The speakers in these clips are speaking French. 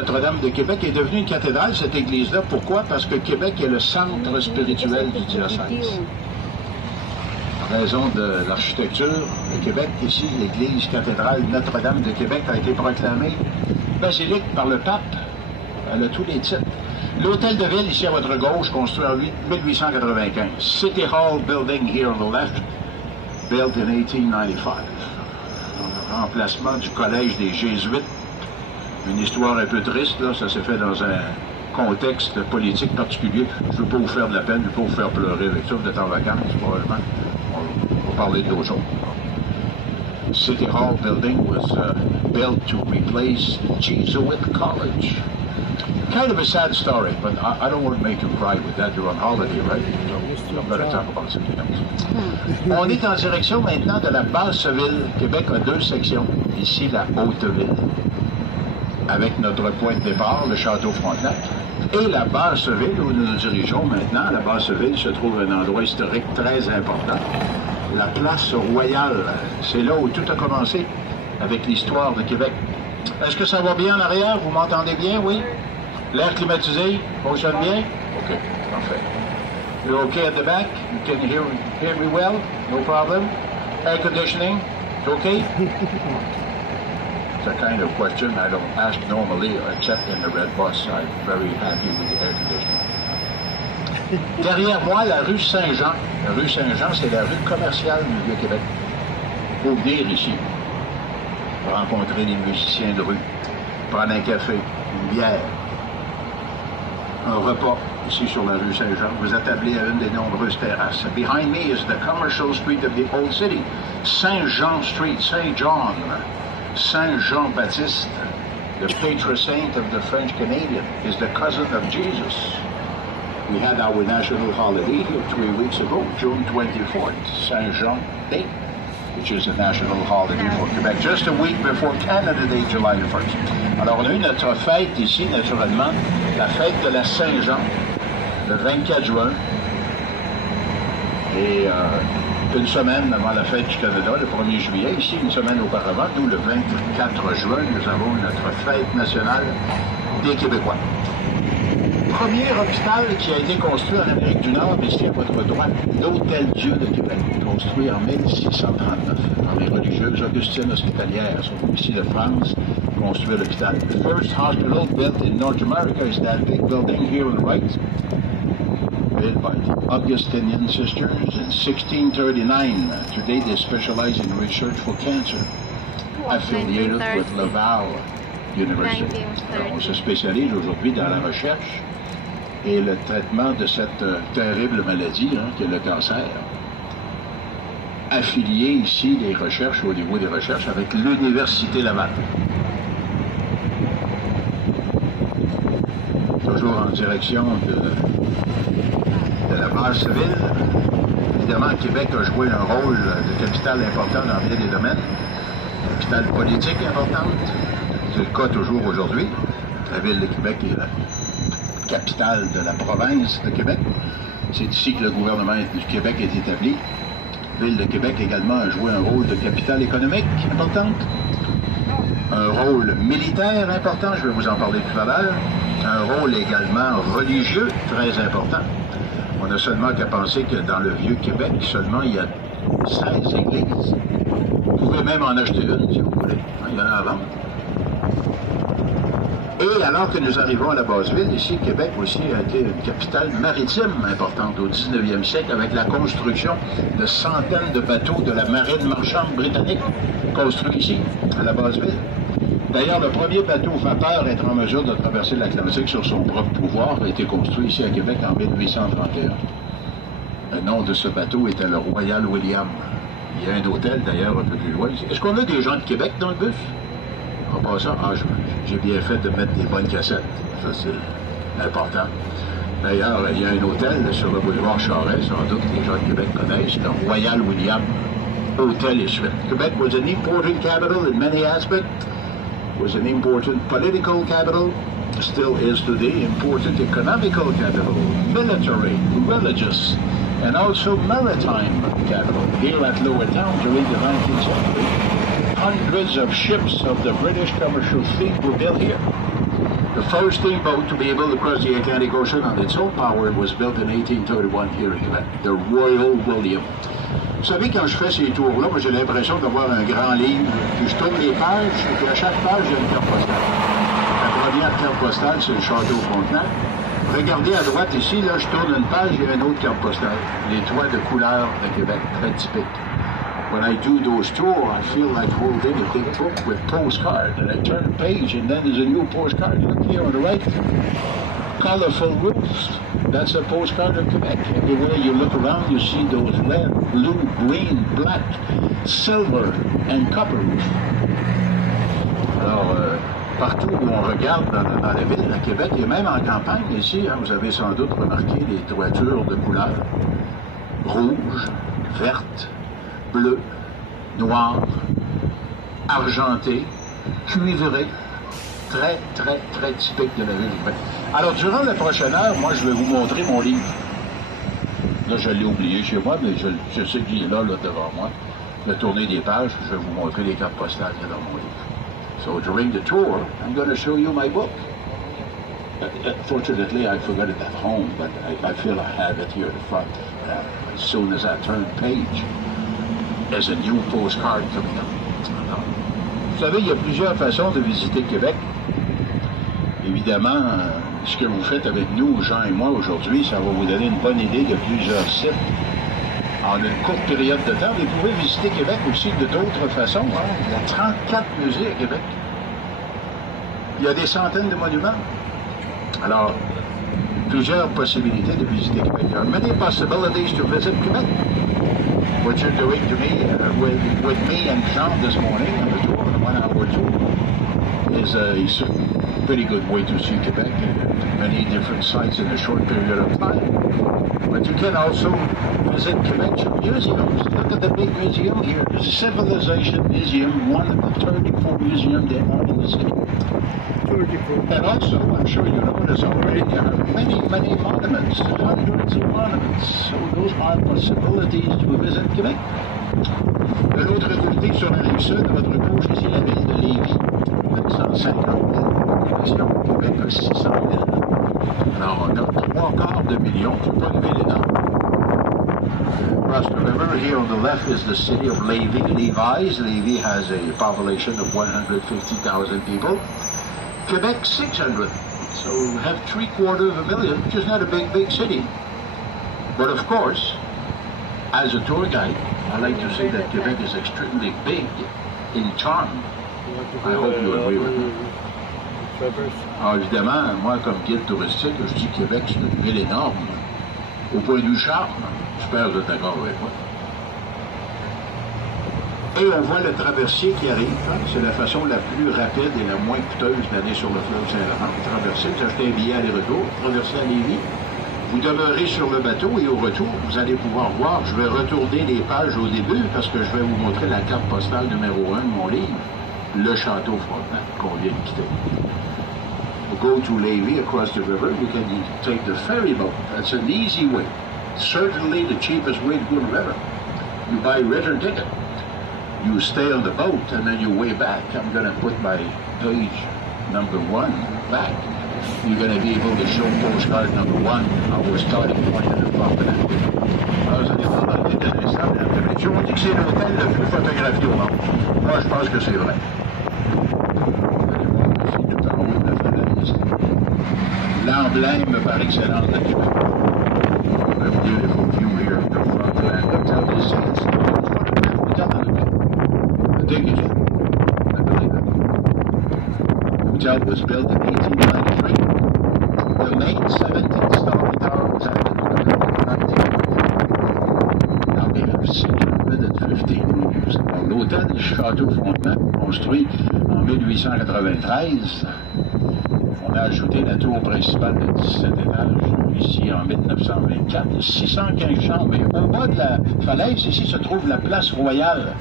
Notre-Dame de Québec est devenue une cathédrale, cette église-là. Pourquoi? Parce que Québec est le centre spirituel du diocèse. En raison de l'architecture de Québec, ici, l'église cathédrale Notre-Dame de Québec a été proclamée basilique par le pape. Elle a tous les titres. L'hôtel de ville, ici à votre gauche, construit en 1895. City Hall building here on the left, built in 1895. Remplacement du collège des Jésuites. Une histoire un peu triste, là, ça s'est fait dans un contexte politique particulier. Je ne veux pas vous faire de la peine, je ne veux pas vous faire pleurer avec ça, vous êtes en vacances, probablement. On va parler de d'autres choses. City Hall building was built to replace Jesuit College. Kind of a sad story, but I don't want to make you cry with that. You're on holiday, right? So I'm going to talk about something else. On est en direction maintenant de la Basse-Ville. Québec a deux sections. Ici, la Haute-Ville, avec notre point de départ, le Château Frontenac, et la Basse-Ville, où nous nous dirigeons maintenant. La Basse-Ville se trouve un endroit historique très important, la Place Royale. C'est là où tout a commencé avec l'histoire de Québec. Est-ce que ça va bien en arrière? Vous m'entendez bien? Oui? L'air climatisé fonctionne bien? OK, parfait. You're okay at the back? You can hear me well? No problem? Air conditioning? It's okay? It's a kind of question I don't ask normally, except in the red bus. I'm very happy with the air conditioning. Derrière moi, la rue Saint-Jean. La rue Saint-Jean, c'est la rue commerciale du Vieux-Québec. Il faut venir ici, rencontrer les musiciens de rue, prendre un café, une bière, un repas ici sur la rue Saint-Jean. Vous attablez à une des nombreuses terrasses. Behind me is the commercial street of the old city, Saint-Jean Street, Saint John. Saint Jean-Baptiste, the patron saint of the French Canadian, is the cousin of Jesus. We had our national holiday here 3 weeks ago, June 24th, Saint Jean Day, which is a national holiday for Quebec, just a week before Canada Day, July 1st. Alors, on a eu notre fête ici, naturellement, la fête de la Saint-Jean, le 24 juin. Et une semaine avant la fête du Canada, le 1er juillet, ici, une semaine auparavant, nous, le 24 juin, nous avons notre fête nationale des Québécois. Premier hôpital qui a été construit en Amérique du Nord, ici à votre droite, l'Hôtel-Dieu de Québec, construit en 1639 par les religieuses augustines hospitalières, sont ici de France, construit l'hôpital. The first hospital built in North America is that big building here on the right, built by the Augustinian sisters in 1639. Today they specialize in research for cancer, affiliated with Laval University. Alors, on se spécialise aujourd'hui dans la recherche et le traitement de cette terrible maladie, qui est le cancer. Affilié ici des recherches, au niveau des recherches, avec l'Université Laval. Toujours en direction de la Basse-Ville. Évidemment, Québec a joué un rôle de capitale important dans bien des domaines. Capitale politique importante. C'est le cas toujours aujourd'hui. La ville de Québec est la capitale de la province de Québec. C'est ici que le gouvernement du Québec est établi. La ville de Québec également a joué un rôle de capitale économique importante. Un rôle militaire important, je vais vous en parler tout à l'heure. Un rôle également religieux très important. On n'a seulement qu'à penser que dans le Vieux-Québec, seulement il y a 16 églises. Vous pouvez même en acheter une, si vous voulez. Il y en a à vendre. Et alors que nous arrivons à la Basse-Ville, ici, Québec aussi a été une capitale maritime importante au 19e siècle avec la construction de centaines de bateaux de la marine marchande britannique construits ici, à la Basse-Ville. D'ailleurs, le premier bateau vapeur à être en mesure de traverser l'Atlantique sur son propre pouvoir a été construit ici à Québec en 1831. Le nom de ce bateau était le Royal William. Il y a un hôtel, d'ailleurs, un peu plus loin. Est-ce qu'on a des gens de Québec dans le bus? En passant, j'ai bien fait de mettre des bonnes cassettes. Ça, c'est important. D'ailleurs, il y a un hôtel sur le boulevard Charest, sans doute que les gens de Québec connaissent, le Royal William Hôtel et Suites. Québec was an important capital in many aspects. Was an important political capital, still is today, important economical capital, military, religious, and also maritime capital. Here at Lower Town during the 19th century, hundreds of ships of the British commercial fleet were built here. The first steamboat to be able to cross the Atlantic Ocean on its own power was built in 1831 here in Quebec, the Royal William. Vous savez, quand je fais ces tours-là, moi j'ai l'impression d'avoir un grand livre, puis je tourne les pages, et puis à chaque page, il y a une carte postale. La première carte postale, c'est le Château Frontenac. Regardez à droite ici, là, je tourne une page, il y a une autre carte postale. Les toits de couleur de Québec, très typiques. When I do those tours, I feel like holding a big book with postcards, and I turn a page, and then there's a new postcard. Look here on the right. Colorful roofs. That's a postcard of Quebec. Everywhere you look around, you see those red, blue, green, black, silver, and copper roofs. Alors, partout où on regarde dans la ville de Québec, et même en campagne ici, hein, vous avez sans doute remarqué les toitures de couleur rouge, verte, bleu, noir, argenté, cuivré, très, très, très typique de la ville de Québec. Alors, durant la prochaine heure, moi, je vais vous montrer mon livre. Là, je l'ai oublié chez moi, mais je sais qu'il est là, devant moi. Je vais tourner des pages, je vais vous montrer les cartes postales qu'il y a dans mon livre. So, during the tour, I'm going to show you my book. Fortunately, I forgot it at home, but I feel I have it here at the front. As soon as I turn page, there's a new postcard coming up. Vous savez, il y a plusieurs façons de visiter Québec. Évidemment, ce que vous faites avec nous, Jean et moi, aujourd'hui, ça va vous donner une bonne idée de plusieurs sites en une courte période de temps. Vous pouvez visiter Québec aussi de d'autres façons. Hein. Il y a 34 musées à Québec. Il y a des centaines de monuments. Alors, plusieurs possibilités de visiter Québec. There are many possibilities to visit Quebec. What you're doing to me, with me and Jean this morning on the tour, the 1 hour tour, is a pretty good way to see Quebec and many different sites in a short period of time. But you can also visit Quebec through museums. Look at the big museum here, the Civilization Museum, one of the 34 museums there are in the city. And also, I'm sure you notice already, there are many, many monuments, hundreds of monuments. So those are possibilities to visit Québec. De l'autre côté, sur la rive sud, à votre gauche, ici, la ville de Lévis. 950 000 population. Québec a 600 000. Alors, on a 3/4 million, c'est pas une ville énorme. Across the river, here on the left is the city of Lévis, Levi's. Lévis has a population of 150,000 people. Quebec, 600. So we have 750,000, which is not a big city. But of course, as a tour guide, I like to say that Quebec is extremely big in charm. I hope you agree with me. Alors évidemment, moi comme guide touristique, je dis que Québec c'est une ville énorme. Au point de vue charme, j'espère que vous êtes d'accord avec moi. Et on voit le traversier qui arrive. Hein? C'est la façon la plus rapide et la moins coûteuse d'aller sur le fleuve Saint-Laurent. Vous traversez, vous achetez un billet aller-retour, vous traversez à Lévis, vous demeurez sur le bateau et au retour, vous allez pouvoir voir, je vais retourner les pages au début parce que je vais vous montrer la carte postale numéro 1 de mon livre, le Château Frontenac qu'on vient de quitter. To go to Lévis across the river, you can take the ferry boat. That's an easy way. Certainly the cheapest way to go to the river. You buy a return ticket. You stay on the boat and then you way back. I'm going to put my page number 1 back. You're going to be able to show postcard number 1. I was starting point at the Frontenac. Alors, vous allez voir dans les intéressants. On dit que c'est l'hôtel le plus photographié au monde. Moi, je pense que c'est vrai. Vous allez voir ici tout en haut de la falaise. L'emblème par excellence de Québec. A beautiful view here of the Frontenac Hotel. This is the Frontenac Hotel in the middle. Dig it. I believe it. The hotel was built in 1893. The main 17-story tower was added in 1993. Now we have 615 rooms. L'hôtel Château Frontenac, construit en 1893, on a ajouté la tour principale de 17 étages ici en 1924. 615 chambres. Et au bas de la falaise, ici, se trouve la place royale.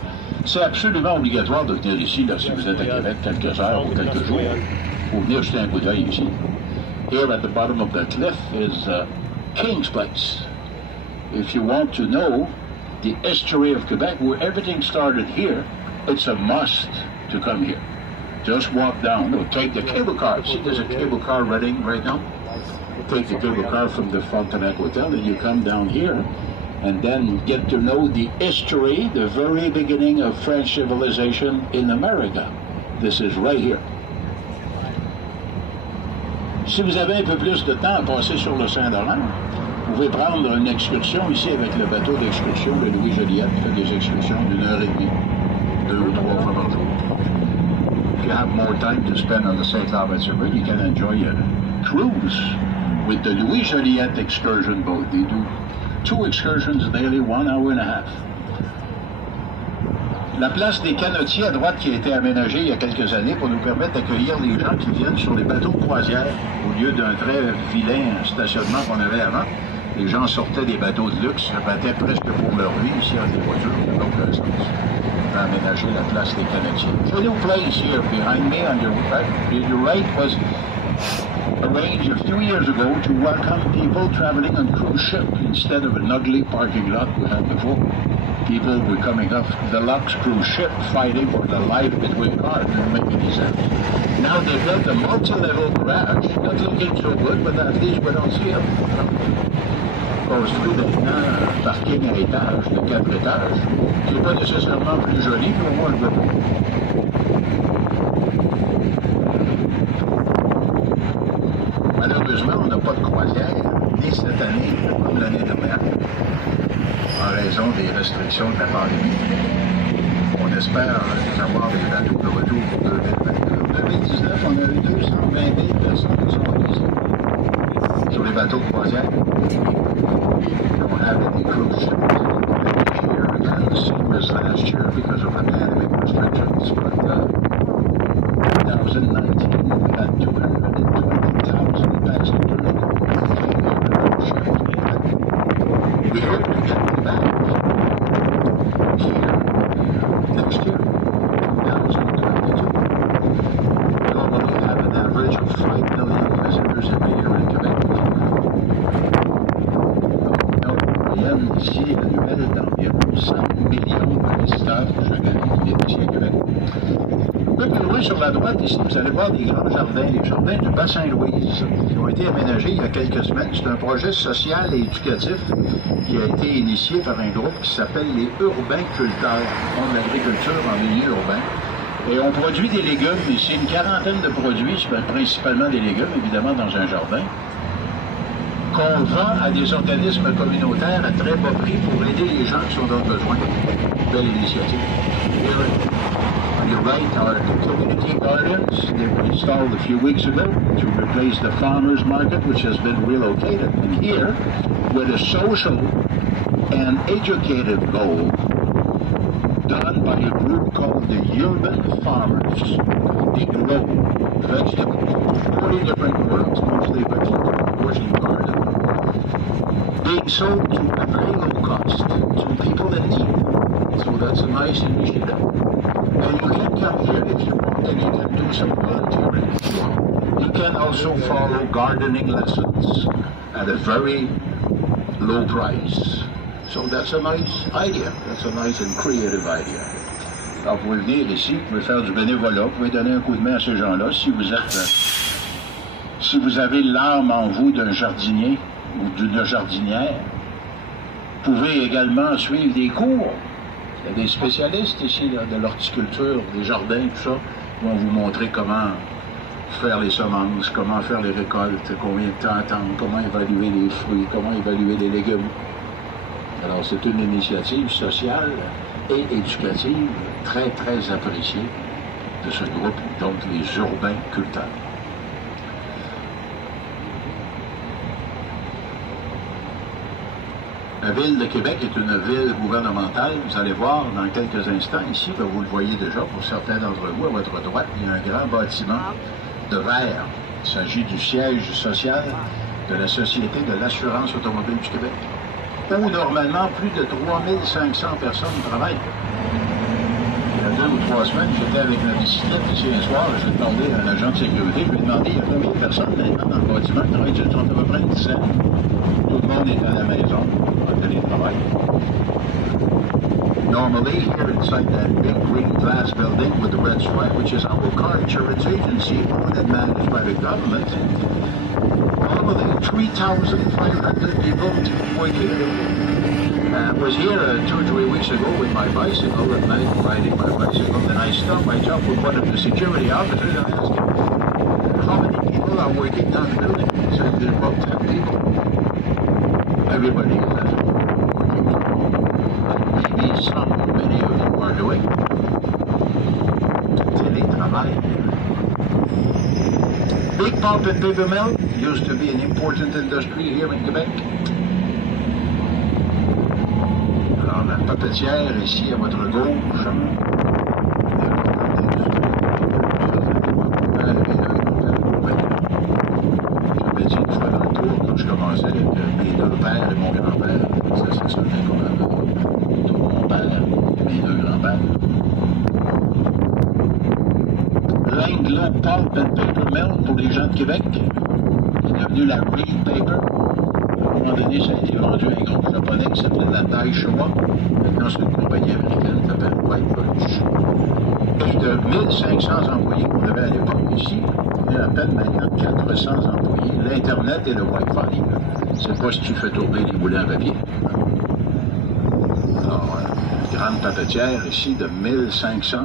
C'est absolument obligatoire de venir ici, là, si vous êtes à Québec quelques heures ou quelques jours. Il faut venir jeter un coup d'œil ici. Here at the bottom of the cliff is King's Place. If you want to know the history of Quebec, where everything started here, it's a must to come here. Just walk down, or take the cable car. See, there's a cable car running right now. Take the cable car from the Frontenac Hotel, and you come down here, and then get to know the history, the very beginning of French civilization in America. This is right here. Si vous avez un peu plus de temps à passer sur le Saint-Laurent, vous pouvez prendre une excursion ici avec le bateau d'excursion de Louis Joliette, qui fait des excursions d'1h30, 2 ou 3 fois par jour. If you have more time to spend on the St. Lawrence River, you can enjoy a cruise with the Louis Joliette excursion boat. They do 2 excursions daily, 1 hour and a half. La place des Canotiers à droite qui a été aménagée il y a quelques années pour nous permettre d'accueillir les gens qui viennent sur les bateaux de croisière au lieu d'un très vilain stationnement qu'on avait avant. Les gens sortaient des bateaux de luxe, se battaient presque pour leur vie ici avec les voitures de l'autre sens. On a aménagé la place des Canotiers. The new place here behind me on your right was arranged a few years ago to welcome people traveling on cruise ship instead of an ugly parking lot we had before. People were coming off the Lux cruise ship fighting for the life between cars. Didn't make any sense. Now they built a multi-level garage, not looking so good, but at least we don't see them. Construit maintenant un parking à étage de 4 étages, qui n'est pas nécessairement plus joli, mais au moins le veut. Malheureusement, on n'a pas de croisière, ni cette année, comme l'année dernière, en raison des restrictions de la pandémie. On espère avoir des bateaux de retour pour 2022. En 2019, on a eu 220 000 personnes qui sont venues sur les bateaux de croisière. We don't have any cruise ships. This year, again, the same as last year because of the pandemic restrictions, but 2019, we had 220,000 passengers. We hope to get them back here next year, 2022. We normally have an average of 5 million visitors every year in Quebec. Ici, la nouvelle est d'environ 100 millions de visiteurs chaque année qui viennent ici à Québec. Un peu plus loin sur la droite, ici, vous allez voir des grands jardins, les jardins du Bas-Saint-Louis, qui ont été aménagés il y a quelques semaines. C'est un projet social et éducatif qui a été initié par un groupe qui s'appelle les Urbainculteurs, qui font de l'agriculture en milieu urbain. Et on produit des légumes ici, une quarantaine de produits, principalement des légumes, évidemment, dans un jardin, qu'on vend à des organismes communautaires à très bas prix pour aider les gens qui sont dans le besoin. Belle initiative. Here, on your right are community gardens that were installed a few weeks ago to replace the farmers market, which has been relocated. And here, with a social and educative goal done by a group called the Urban Farmers. They grow vegetables, 30 different products, mostly vegetables, portion garden, being sold to a very low cost to people in need. So that's a nice initiative. And you can come here if you want, and you can do some volunteering. You can also follow gardening lessons at a very low price. So that's a nice idea. That's a nice and creative idea. Alors, vous pouvez venir ici, vous pouvez faire du bénévolat, vous pouvez donner un coup de main à ces gens-là si vous êtes, si vous avez l'âme en vous d'un jardinier ou d'une jardinière. Vous pouvez également suivre des cours. Il y a des spécialistes ici là, de l'horticulture, des jardins, tout ça, qui vont vous montrer comment faire les semences, comment faire les récoltes, combien de temps attendre, comment évaluer les fruits, comment évaluer les légumes. Alors, c'est une initiative sociale et éducative très, très appréciée de ce groupe, donc les Urbainculteurs. La ville de Québec est une ville gouvernementale. Vous allez voir dans quelques instants ici, que vous le voyez déjà pour certains d'entre vous, à votre droite, il y a un grand bâtiment de verre. Il s'agit du siège social de la Société de l'assurance automobile du Québec, où normalement plus de 3500 personnes travaillent. Il y a 2 ou 3 semaines, j'étais avec ma bicyclette ici un soir, j'ai demandé à un agent de sécurité, je lui ai demandé il y a combien de personnes maintenant dans le bâtiment qui travaillent, ils sont à peu près une dizaine. Tout le monde est à la maison, en télétravail. Normally, here inside that big green glass building with the red stripe, which is our car insurance agency, owned and managed by the government, normally 3,500 people working. I was here 2 or 3 weeks ago with my bicycle at night, riding my bicycle, and I stopped my job with one of the security officers and I asked him, how many people are working down the building? He said, there's about 10 people. Everybody is working from home. Maybe many of you are doing télétravail. Big pulp and paper mill used to be an important industry here in Quebec. Alors, la papetière ici à votre gauche. J'avais dit une fois dans le tour, quand je commençais avec mes 2 pères et mon grand-père, ça sonnait comme mon père, mes 2 grands-pères. L'Anglo Pulp and Paper Mill pour les gens de Québec, qui est devenu la Green Paper. À un moment donné, ça a été vendu à un groupe japonais qui s'appelait la Daishowa. Maintenant, c'est une compagnie américaine qui s'appelle White Birch. Plus de 1500 employés qu'on avait à l'époque ici. Il y a à peine maintenant 400 employés. L'Internet et le Wi-Fi, c'est pas si tu fais tourner les moulins à papier. Alors, grande papetière ici de 1500.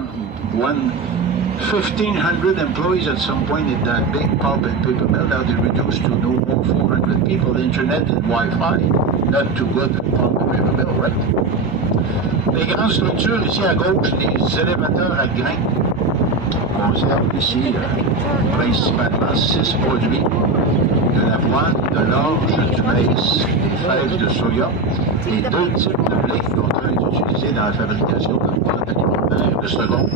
1,500 employees at some point in that big pulp and paper mill. Now they reduced to no more 400 people. Internet and Wi-Fi, not too good at pulp and paper mill, right? Les grandes structures ici à gauche, les élévateurs à grains. On conserve ici principalement 6 produits. De l'avoine, de l'orge, du maïs, des fraises de soya et 2 types de blé qui ont été utilisés dans la fabrication de pâtes alimentaires de second,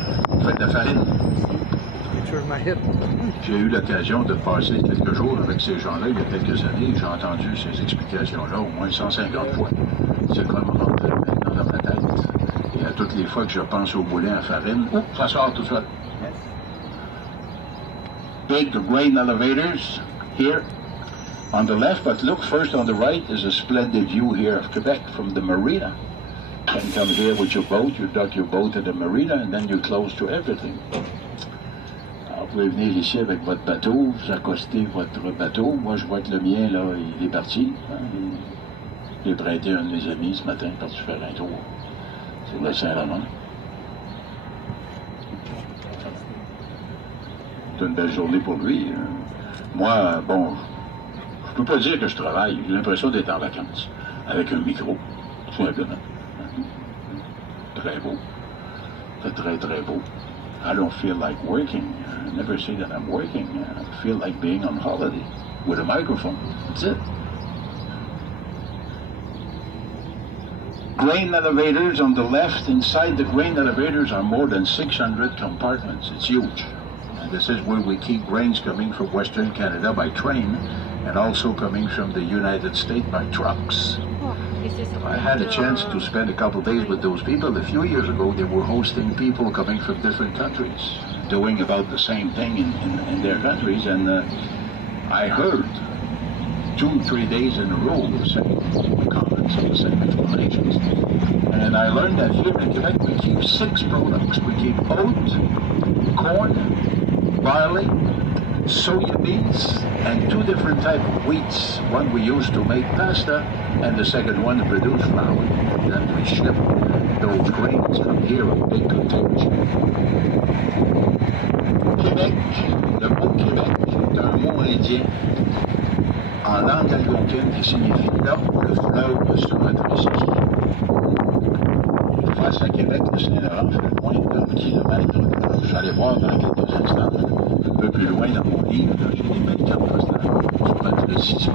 fait de farine. J'ai eu l'occasion de passer quelques jours avec ces gens-là il y a quelques années. J'ai entendu ces explications-là au moins 150 fois. C'est comme rentrer maintenant dans ma tête. Et à toutes les fois que je pense au moulin à farine, ça sort tout seul. Big grain elevators here on the left, but look first on the right is a splendid view here of Quebec from the marina. You can come here with your boat, you dock your boat at the marina, and then you're close to everything. Alors, vous pouvez venir ici avec votre bateau, vous accostez votre bateau. Moi, je vois que le mien, là, il est parti. J'ai prêté un de mes amis ce matin, parti faire un tour sur le Saint-Laurent. C'est une belle journée pour lui. Moi, bon, je peux pas dire que je travaille. J'ai l'impression d'être en vacances, avec un micro, tout simplement. Très beau. C'est très, très beau. I don't feel like working. I never say that I'm working. I feel like being on holiday with a microphone. That's it. Grain elevators on the left. Inside the grain elevators are more than 600 compartments. It's huge. And this is where we keep grains coming from Western Canada by train and also coming from the United States by trucks. I had a chance to spend a couple of days with those people. A few years ago, they were hosting people coming from different countries, doing about the same thing in their countries, and I heard 2 or 3 days in a row the same comments and the same explanations. And I learned that here in Quebec, we keep 6 products. We keep oat, corn, barley, soya beans, and 2 different types of wheats. One we use to make pasta, and the second one to produce flour. Then we ship those grains from here in big containers. Québec, le mot Québec est un mot indien en langue algonquine qui signifie là où le fleuve se rétrécit. Face à Québec, le Saint-Laurent fait moins de 9 km. Je vais aller voir dans quelques instants, un peu plus loin dans mon livre, j'ai des belles cartes postales. Je vais mettre le 6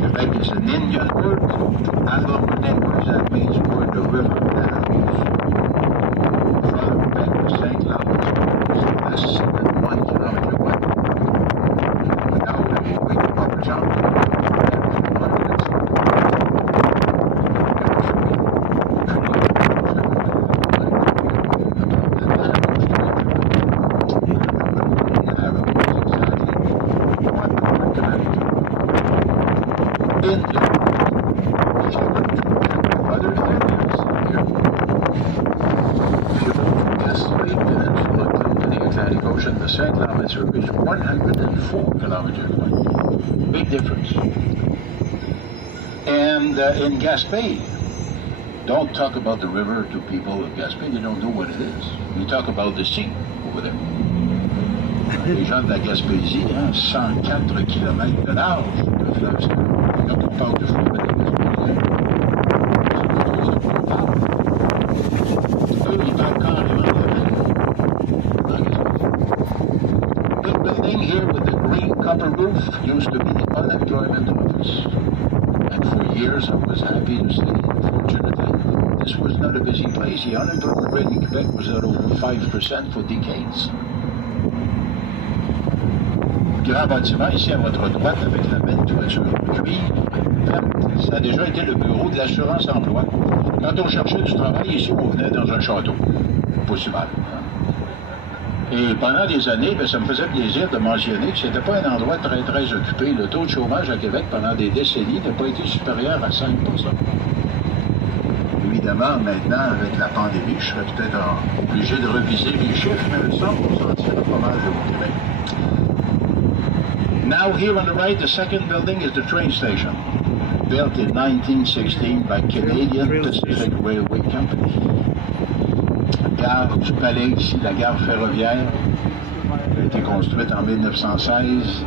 Quebec is an Indian word. Algonquin, that means where the river narrows. From Quebec to St. Lawrence, less than 1 kilometer away. Now we wake up our town. Other 104 kilometers away. Big difference. And in Gaspé, don't talk about the river to people of Gaspé. They don't know what it is. You talk about the sea over there. Les gens de la Gaspésie, hein, 104 km de large de fleuve. Quand on parle de fleuve de la Gaspésie, eux, ils parlent carrément de la mer. Big building here with the green copper roof used to be the unemployment office. And for years I was happy to see, unfortunately, this was not a busy place. The unemployment rate in Quebec was at over 5% for decades. Grand bâtiment ici à votre droite avec la belle toiture cuivre verte. Ça a déjà été le bureau de l'assurance-emploi. Quand on cherchait du travail ici, on venait dans un château. Pas si mal. Et pendant des années, bien, ça me faisait plaisir de mentionner que ce n'était pas un endroit très, très occupé. Le taux de chômage à Québec pendant des décennies n'a pas été supérieur à 5%. Évidemment, maintenant, avec la pandémie, je serais peut-être obligé de reviser les chiffres, mais le sang, on sentira pas mal au Québec. Now here on the right, the second building is the train station, built in 1916 by Canadian Pacific Railway Company. La gare du Palais, ici, la gare ferroviaire, a été construite en 1916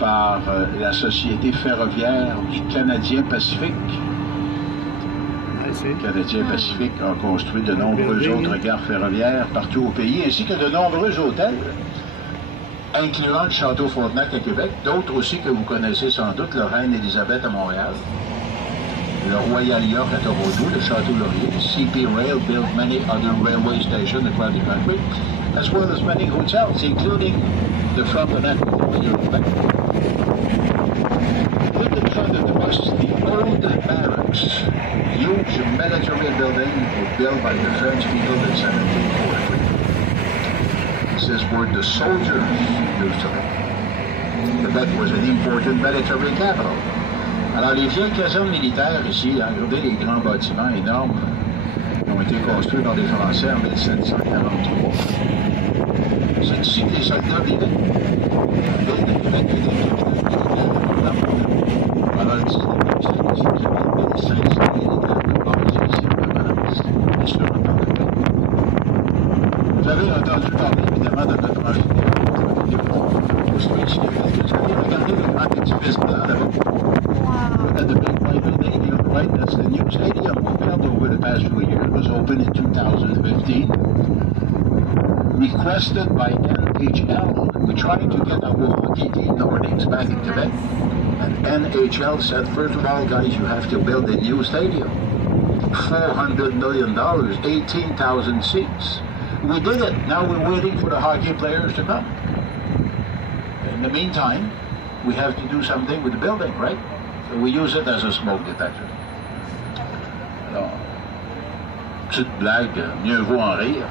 par la Société ferroviaire du Canadien Pacifique. Le Canadien Pacifique a construit de nombreuses autres gares ferroviaires partout au pays, ainsi que de nombreux hôtels, incluant le Château Frontenac à Québec, d'autres aussi que vous connaissez sans doute, le Reine-Élisabeth à Montréal, le Royal York à Toronto, le Château Laurier, CP Rail built many other railway stations across the country, as well as many hotels, including the Frontenac Hotel. Look in front of the bus, the old barracks, huge military building built by the French people in 1743. This is where the soldiers used to live. Quebec was an important military capital. Alors, les vieilles casernes militaires ici, hein, regardez les grands bâtiments énormes qui ont été construits par les Français en 1743. C'est ici que les soldats vivaient. La ville de Québec était pendant le 19e siècle, ici, il y avait 1500 militaires de base ici en permanence, bien sûr en temps de paix. Vous avez entendu parler, évidemment, de notre amphithéâtre construit ici il y a quelques années. Regardez le grand édifice blanc là-bas. Look at the big white building on the right, that's the new stadium we built over the past few years. It was opened in 2015. Requested by NHL. We tried to get our hockey team Nordics back in Quebec. And NHL said, first of all, guys, you have to build a new stadium. $400 million, 18,000 seats. We did it. Now we're waiting for the hockey players to come. In the meantime, we have to do something with the building, right? So we use it as a smoke detector. Alors, petite blague, mieux vaut en rire,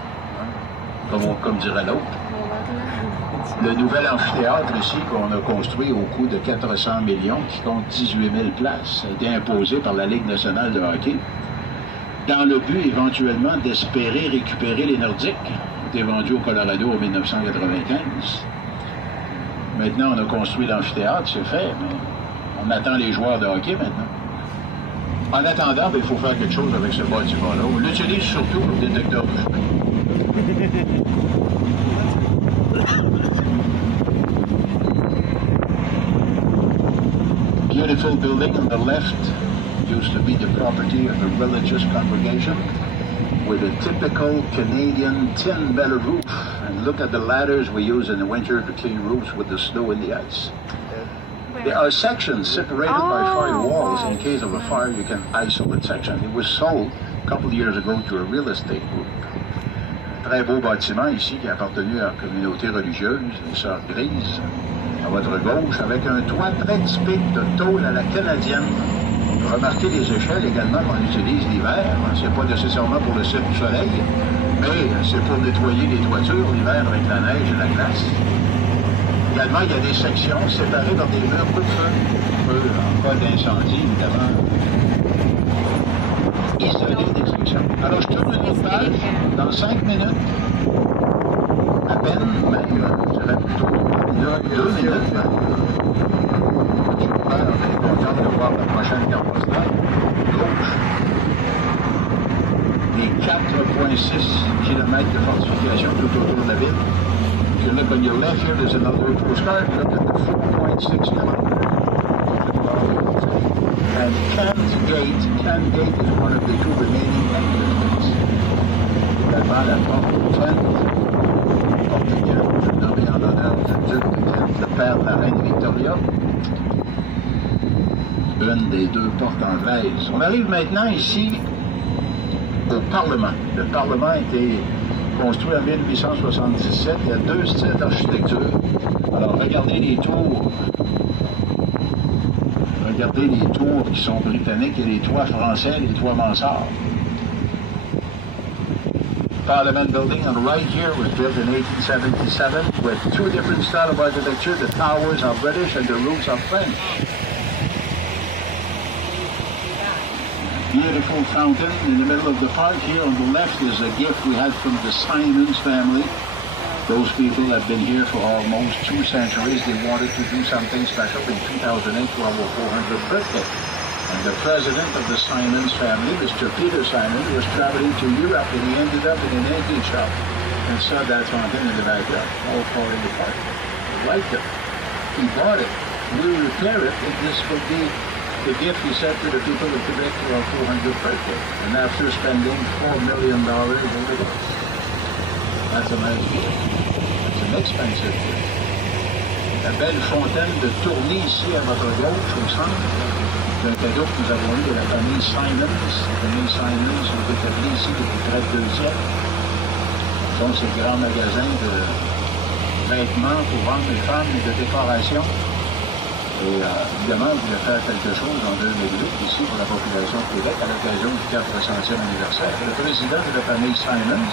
hein, comme dirait l'autre. Le nouvel amphithéâtre ici qu'on a construit au coût de 400 millions, qui compte 18 000 places, a été imposé par la Ligue nationale de hockey, dans le but éventuellement d'espérer récupérer les Nordiques, qui étaient vendus au Colorado en 1995. Maintenant, on a construit l'amphithéâtre, c'est fait, mais on attend les joueurs de hockey maintenant. En attendant, il faut faire quelque chose avec ce bâtiment-là. On l'utilise surtout comme détecteur de fumée. Beautiful building on the left used to be the property of a religious congregation with a typical Canadian tin metal roof. And look at the ladders we use in the winter to clean roofs with the snow and the ice. There are sections separated by fire walls. In case of a fire, you can isolate section. It was sold a couple of years ago to a real estate group. Très beau bâtiment ici qui a appartenu à la communauté religieuse, les Sœurs Grises, à votre gauche, avec un toit très typique de tôle à la canadienne. Remarquez les échelles également qu'on utilise l'hiver. C'est pas nécessairement pour le soleil, mais c'est pour nettoyer les toitures l'hiver avec la neige et la glace. Également, il y a des sections séparées par des murs coupe-feu. En cas d'incendie, évidemment. Isolées des sections. Alors, je tourne une autre page dans 5 minutes. peine, mais je dirais plutôt 2 minutes. Je suis content de voir la prochaine carte postale. Gauche. Les 4,6 km de fortification tout autour de la ville. If you look on your left here, there's another postcard. Look at the 4.6 kilometers. And Cannes Gate is one of the two remaining exits. Également la porte Kent, porte Kent, nommée en l'honneur du duc de Kent, le père de la reine Victoria. Une des deux portes anglaises. On arrive maintenant ici au Parlement. Le Parlement a été construit en 1877. Il y a deux styles d'architecture. Alors, regardez les tours. Regardez les tours qui sont britanniques et les toits français, les toits mansards. Parliament building on the right here was built in 1877 with two different styles of architecture. The towers are British and the roofs are French. Beautiful fountain in the middle of the park. Here on the left is a gift we had from the Simons family. Those people have been here for almost 2 centuries. They wanted to do something special in 2008 for our 400th birthday. And the president of the Simons family, Mr. Peter Simon, was traveling to Europe and he ended up in an antique shop and saw that fountain in the backyard, all falling apart. He liked it. He bought it. We repair it, and this will be the gift he sent to the people of Quebec for our 400th birthday. And after spending $4 million over this. That's a nice gift. That's an expensive gift. La belle fontaine de Tourny ici à votre gauche au centre. C'est un cadeau que nous avons eu de la famille Simons. La famille Simons sont établis ici depuis près de 2 siècles. Ce sont ces grands magasins de vêtements pour vendre les femmes et de décoration. Et évidemment, on voulait faire quelque chose en 2008 ici pour la population de Québec à l'occasion du 400e anniversaire. Le président de la famille Simons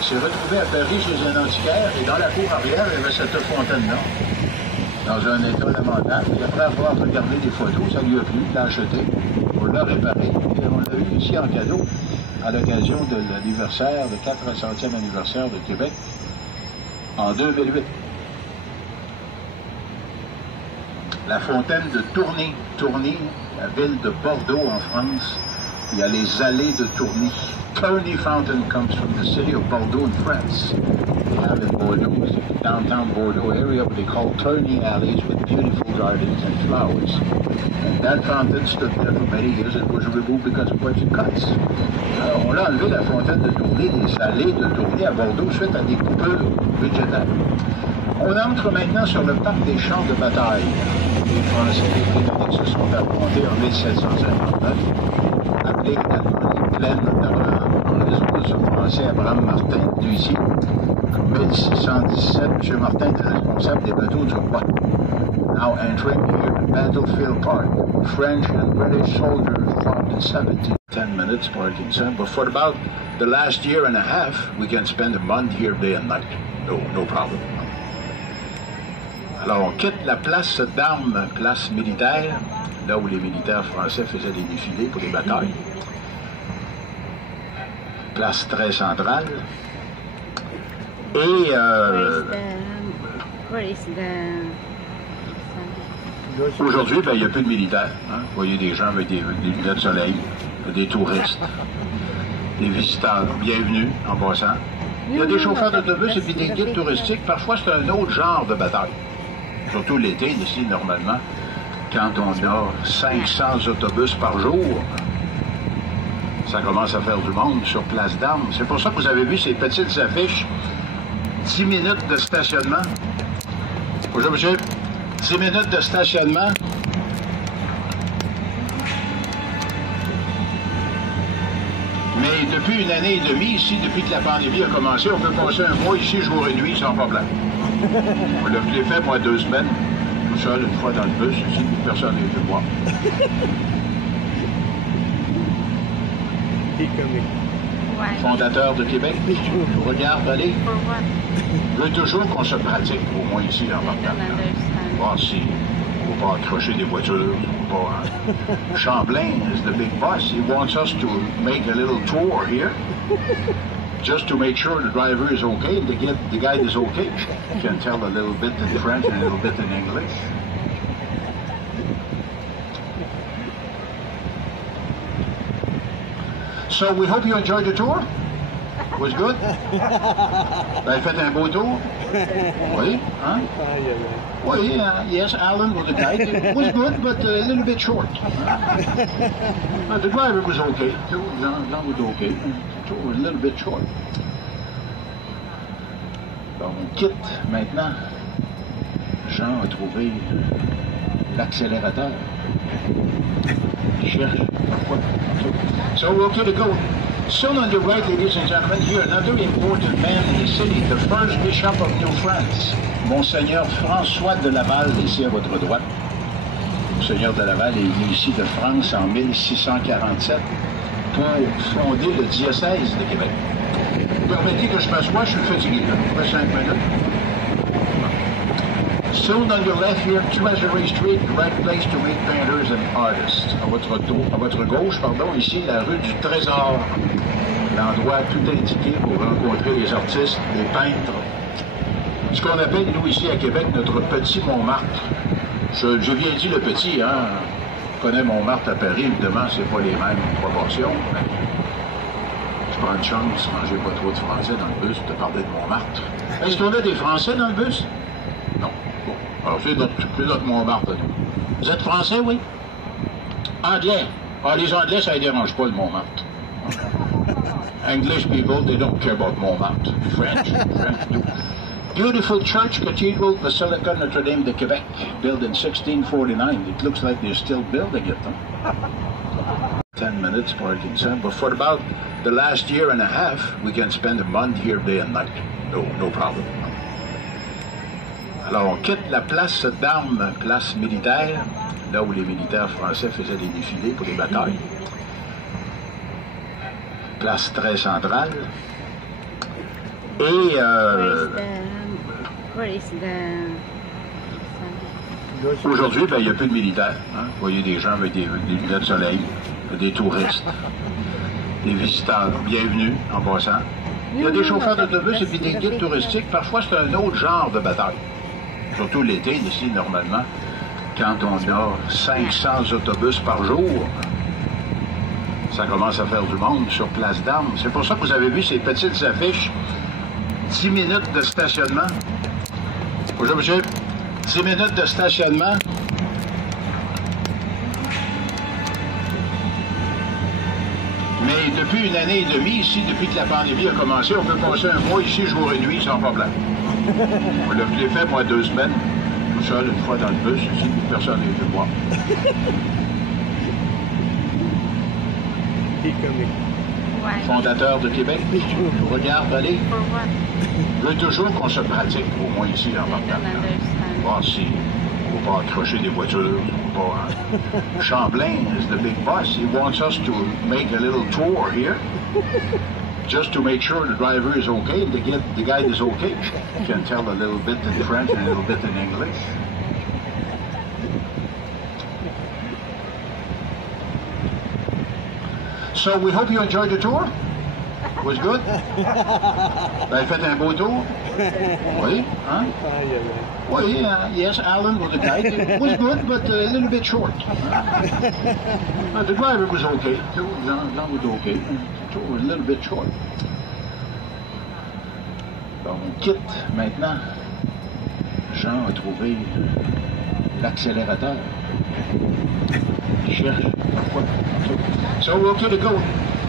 s'est retrouvé à Paris chez un antiquaire et dans la cour arrière, il y avait cette fontaine-là, dans un état lamentable. Et après avoir regardé des photos, ça lui a plu, il l'a acheté, on l'a réparé et on l'a eu ici en cadeau à l'occasion de l'anniversaire, le 400e anniversaire de Québec en 2008. La fontaine de Tourny. Tourny, la ville de Bordeaux en France, il y a les allées de Tourny. Tourney Fountain comes from the city of Bordeaux in France. They have in Bordeaux, the downtown Bordeaux area, what they call Tourney alleys with beautiful gardens and flowers. And that fountain stood there for many years. It was removed because of budget cuts. On a enlevé la fontaine de Tourny, les allées de Tourny à Bordeaux suite à des coupures budgétaires. On entre maintenant sur le parc des champs de bataille. Les Français et les Britanniques se sont affrontés en 1759, appelé également les plaines d'Abraham. En raison de ce Français, Abraham Martin, venu ici. En 1617, M. Martin était responsable des bateaux du roi. Now entering here at Battlefield Park, French and British soldiers fought in 10 minutes Parkinson, but for about the last year and a half, we can spend a month here day and night. No problem. Alors, on quitte la place d'armes, place militaire, là où les militaires français faisaient des défilés pour les batailles. Place très centrale. Et... aujourd'hui, il n'y a plus de militaires. Hein? Vous voyez des gens avec des lunettes de soleil, des touristes, des visiteurs. Bienvenue, en passant. Il y a des chauffeurs d'autobus et puis des guides touristiques. Parfois, c'est un autre genre de bataille. Surtout l'été, ici, normalement, quand on a 500 autobus par jour, ça commence à faire du monde sur place d'armes. C'est pour ça que vous avez vu ces petites affiches. 10 minutes de stationnement. Bonjour, monsieur. 10 minutes de stationnement. Mais depuis 1 année et demie, ici, depuis que la pandémie a commencé, on peut passer un mois ici, jour et nuit, sans problème. On l'a fait, moi, 2 semaines, tout seul, une fois dans le bus, ici, personne n'est venu voir. Fondateur de Québec, je vous regarde aller. Je veux toujours qu'on se pratique, au moins ici, en partant. Ah, si. On ne va pas accrocher des voitures. Champlain is the big boss. He wants us to make a little tour here. just to make sure the driver is okay, the guide is okay. You can tell a little bit in French and a little bit in English. So we hope you enjoyed the tour. It was good. Vous avez fait un beau tour? Oui, hein? Oui, yes, Alan was the guide. It was good, but a little bit short. But the driver was okay. Jean was okay. The tour was a little bit short. Bon, on quitte maintenant. Jean a trouvé l'accélérateur. Il cherche. Pourquoi? So we're okay to go. Soon on your right, ladies and gentlemen, here another important man in the city, the first bishop of New France, Monseigneur François de Laval, ici à votre droite. Monseigneur de Laval est venu ici de France en 1647 pour fonder le diocèse de Québec. Permettez que je m'assoie, je suis fatigué, là. Après 5 minutes. Soon on your left here, Treasury Street, the right place to meet painters and artists. À votre gauche, pardon, ici, la rue du Trésor. L'endroit tout indiqué pour rencontrer les artistes, les peintres. Ce qu'on appelle, nous, ici à Québec, notre petit Montmartre. Je viens dit le petit, hein. On connaît Montmartre à Paris, évidemment, c'est pas les mêmes proportions. Mais je prends une chance, mangez pas trop de français dans le bus, de parler de Montmartre. Est-ce qu'on a des Français dans le bus? Non. Bon. Alors, c'est notre Montmartre. Vous êtes Français, oui? Anglais. Ah, les Anglais, ça ne dérange pas le Montmartre. English people, they don't care about Montmartre. French do. Beautiful church, cathedral, Basilica Notre Dame de Québec, built in 1649. It looks like they're still building it, though. 10 minutes parking, sir. But for about the last year and a half, we can spend a month here day and night. No problem. Alors, on quitte la place d'armes, place militaire, là où les militaires français faisaient des défilés pour les batailles. Place très centrale. Et... aujourd'hui, ben, il n'y a plus de militaires. Hein? Vous voyez des gens avec des lunettes de soleil, des touristes, des visiteurs. Bienvenue, en passant. Il y a des chauffeurs d'autobus et puis des guides touristiques. Parfois, c'est un autre genre de bataille. Surtout l'été, ici, normalement, quand on a 500 autobus par jour, ça commence à faire du monde sur place d'armes. C'est pour ça que vous avez vu ces petites affiches. 10 minutes de stationnement. Bonjour, monsieur. 10 minutes de stationnement. Mais depuis une année et demie, ici, depuis que la pandémie a commencé, on peut passer un mois ici, jour et nuit, sans problème. Je l'ai fait, moi, 2 semaines, tout seul, une fois dans le bus, ici, personne n'est venu voir. Fondateur de Québec, je regarde, allez. Je veux toujours qu'on se pratique, au moins ici, en partant. Ah, si. Il ne faut pas accrocher des voitures. Champlain is the big boss. He wants us to make a little tour here. Just to make sure the driver is okay, the guide is okay. You can tell a little bit in French and a little bit in English. So we hope you enjoyed the tour. It was good. Vous avez fait un beau tour? Oui, hein? Oui, yes, Alan was the guide. It was good, but a little bit short. But the driver was okay. Jean was okay. The tour was a little bit short. Bon, on quitte maintenant. Jean a trouvé l'accélérateur. Il cherche. Pourquoi? So we're okay to go.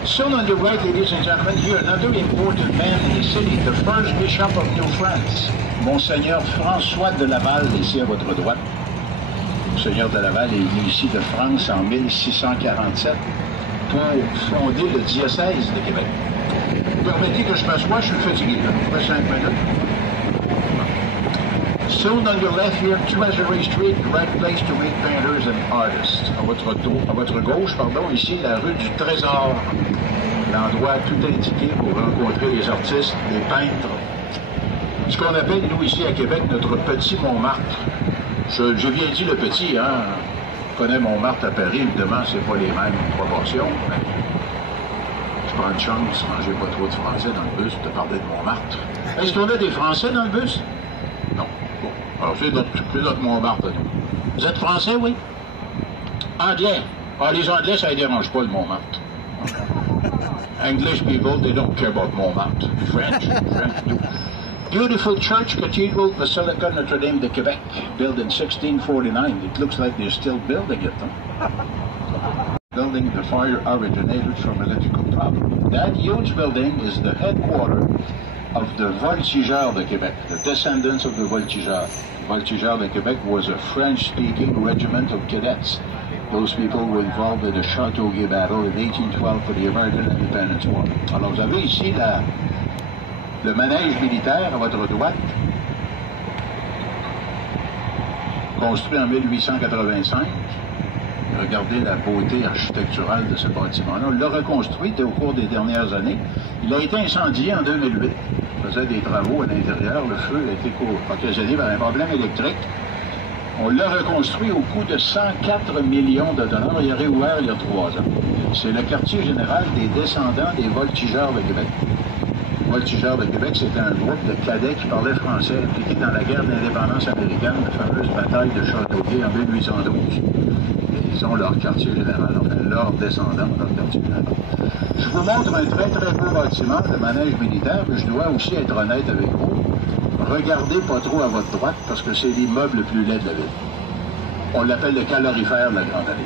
Soon on your right, ladies and gentlemen, here another important man in the city, the first bishop of New France, Monseigneur François de Laval, ici à votre droite. Monseigneur de Laval est venu ici de France en 1647 pour fonder le diocèse de Québec. Permettez que je m'assoie, je suis fatigué, là. Après 5 minutes. Soon on your left here, Treasury Street, the right place to meet painters and artists. À votre gauche, pardon, ici, la rue du Trésor. L'endroit tout indiqué pour rencontrer les artistes, les peintres. Ce qu'on appelle, nous, ici à Québec, notre petit Montmartre. Je viens dit le petit, hein. On connaît Montmartre à Paris, évidemment, c'est pas les mêmes proportions. Mais tu prends une chance, mangez pas trop de français dans le bus, tu te parlais de Montmartre. Est-ce qu'on a des Français dans le bus? Non. Bon. Alors, c'est notre Montmartre à nous. Vous êtes Français, oui? Anglais. Ah, les Anglais, ça ne dérange pas le Montmartre. English people, they don't care about Montmartre. French do. Beautiful church, cathedral, Basilica Notre-Dame de Quebec, built in 1649. It looks like they're still building it, huh? Building, the fire originated from electrical problem. That huge building is the headquarters of the Voltigeurs de Quebec, the descendants of the Voltigeurs. Voltigeurs de Quebec was a French-speaking regiment of cadets. Those people were involved in the Châteauguay battle in 1812 for the American Independence War. Alors, vous avez ici le manège militaire à votre droite, construit en 1885. Regardez la beauté architecturale de ce bâtiment-là. On l'a reconstruit au cours des dernières années. Il a été incendié en 2008. On faisait des travaux à l'intérieur. Le feu a été occasionné par un problème électrique. On l'a reconstruit au coût de 104 millions de dollars. Il a réouvert il y a 3 ans. C'est le quartier général des descendants des Voltigeurs de Québec. Les Voltigeurs de Québec, c'était un groupe de cadets qui parlaient français, impliqués dans la guerre d'indépendance américaine, la fameuse bataille de Châteauguay en 1812. Ils ont leur quartier général, enfin leurs descendants, leur quartier général. Je vous montre un très très beau bâtiment, le manège militaire, mais je dois aussi être honnête avec vous. Regardez pas trop à votre droite, parce que c'est l'immeuble le plus laid de la ville. On l'appelle le calorifère de la Grande Allée.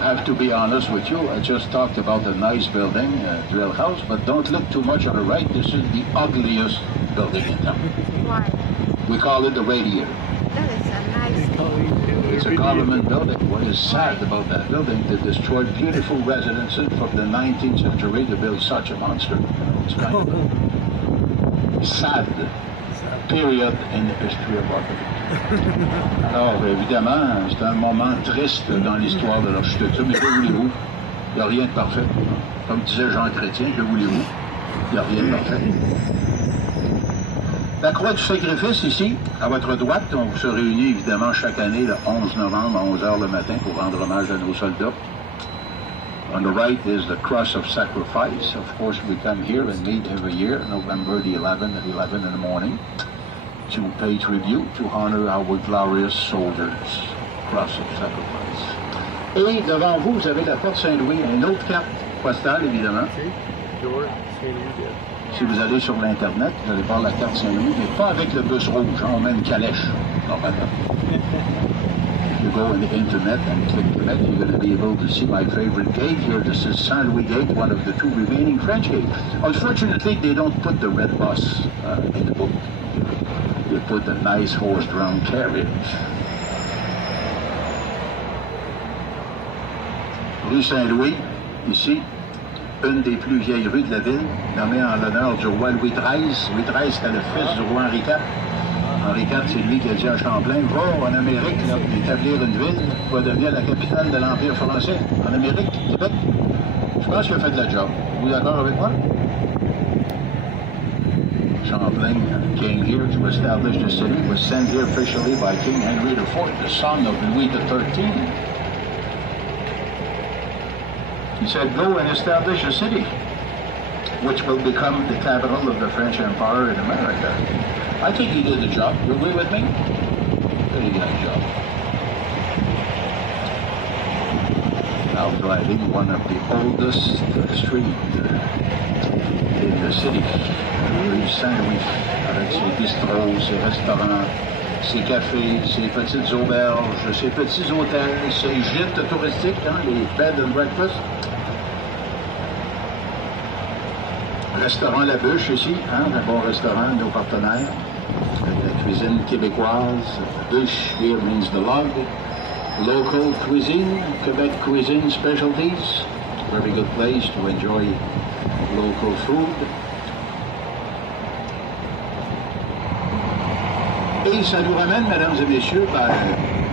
I have to be honest with you, I just talked about a nice building, drill house, but don't look too much on the right. This is the ugliest building in town. Why? We call it the Radiator. That is a nice building. It's a government building. What is sad about that building, they destroyed beautiful residences from the 19th century to build such a monster. It's kind of sad period in the history of architecture. Alors, évidemment, c'est un moment triste dans l'histoire de l'architecture, mais que voulez-vous? Il n'y a rien de parfait. Comme disait Jean Chrétien, que voulez-vous? Il n'y a rien de parfait. La Croix du Sacrifice, ici, à votre droite, on se réunit évidemment chaque année le 11 novembre à 11 h le matin pour rendre hommage à nos soldats. On the right is the Cross of Sacrifice. Of course, we come here and meet every year, November the 11th at 11 in the morning, to pay tribute, to honor our glorious soldiers. Cross of Sacrifice. Et devant vous, vous avez la Porte Saint-Louis, une autre carte postale, évidemment. Si vous allez sur l'Internet, vous allez voir la carte Saint-Louis, mais pas avec le bus rouge. On met une calèche, normalement. If you go on the Internet and click Quebec, you're going to be able to see my favorite gate here. This is Saint-Louis Gate, one of the 2 remaining French gates. Unfortunately, they don't put the red bus in the book. They put a nice horse-drawn carriage. Rue Saint-Louis, ici, une des plus vieilles rues de la ville, nommée en l'honneur du roi Louis XIII. Louis XIII, c'était le fils du roi Henri IV. Henri IV, c'est lui qui a dit à Champlain, va en Amérique, là, établir une ville, va devenir la capitale de l'Empire français. En Amérique, Québec. Je pense qu'il a fait de la job. Vous êtes d'accord avec moi? Champlain came here to establish the city, was sent here officially by King Henry IV, the son of Louis XIII. He said, go and establish a city, which will become the capital of the French Empire in America. I think he did the job. You agree with me? Pretty good job. Now driving one of the oldest streets in the city, Rue Saint-Louis, avec ses bistrots, ses restaurants, ses cafés, ses petites auberges, ses petits hôtels, ses gîtes touristiques, hein, les bed and breakfast. Restaurant La Bûche ici, hein, un bon restaurant de nos partenaires. La cuisine québécoise. Bûche here means the log. Local cuisine, Quebec cuisine specialties. Very good place to enjoy local food. Et ça nous ramène, mesdames et messieurs,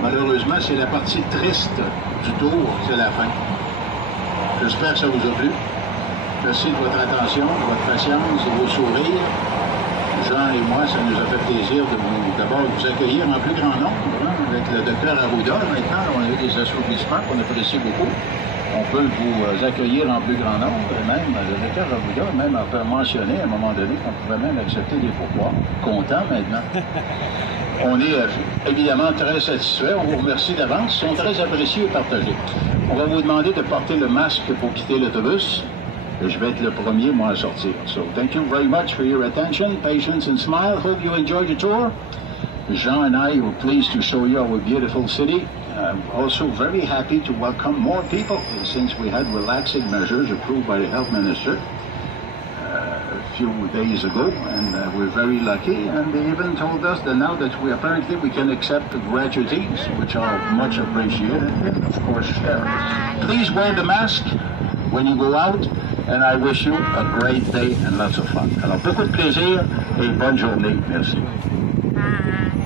malheureusement, c'est la partie triste du tour, c'est la fin. J'espère que ça vous a plu. Merci de votre attention, de votre patience et vos sourires. Jean et moi, ça nous a fait plaisir d'abord de vous accueillir en plus grand nombre, hein, avec le docteur Arruda. Maintenant, on a eu des assouplissements qu'on apprécie beaucoup. On peut vous accueillir en plus grand nombre. Et même, le docteur Arruda même a mentionné à un moment donné qu'on pouvait même accepter des pourboires. Content maintenant. On est évidemment très satisfaits. On vous remercie d'avance. Ils sont très appréciés et partagés. On va vous demander de porter le masque pour quitter l'autobus. Je vais être le premier, moi, à sortir. So, thank you very much for your attention, patience, and smile. Hope you enjoyed the tour. Jean and I were pleased to show you our beautiful city. Also very happy to welcome more people since we had relaxing measures approved by the health minister a few days ago, and we're very lucky. And they even told us that now that we can accept gratuities, which are much appreciated. And of course, please wear the mask when you go out, and I wish you a great day and lots of fun. Alors, beaucoup de plaisir et bonne journée. Merci. Bye.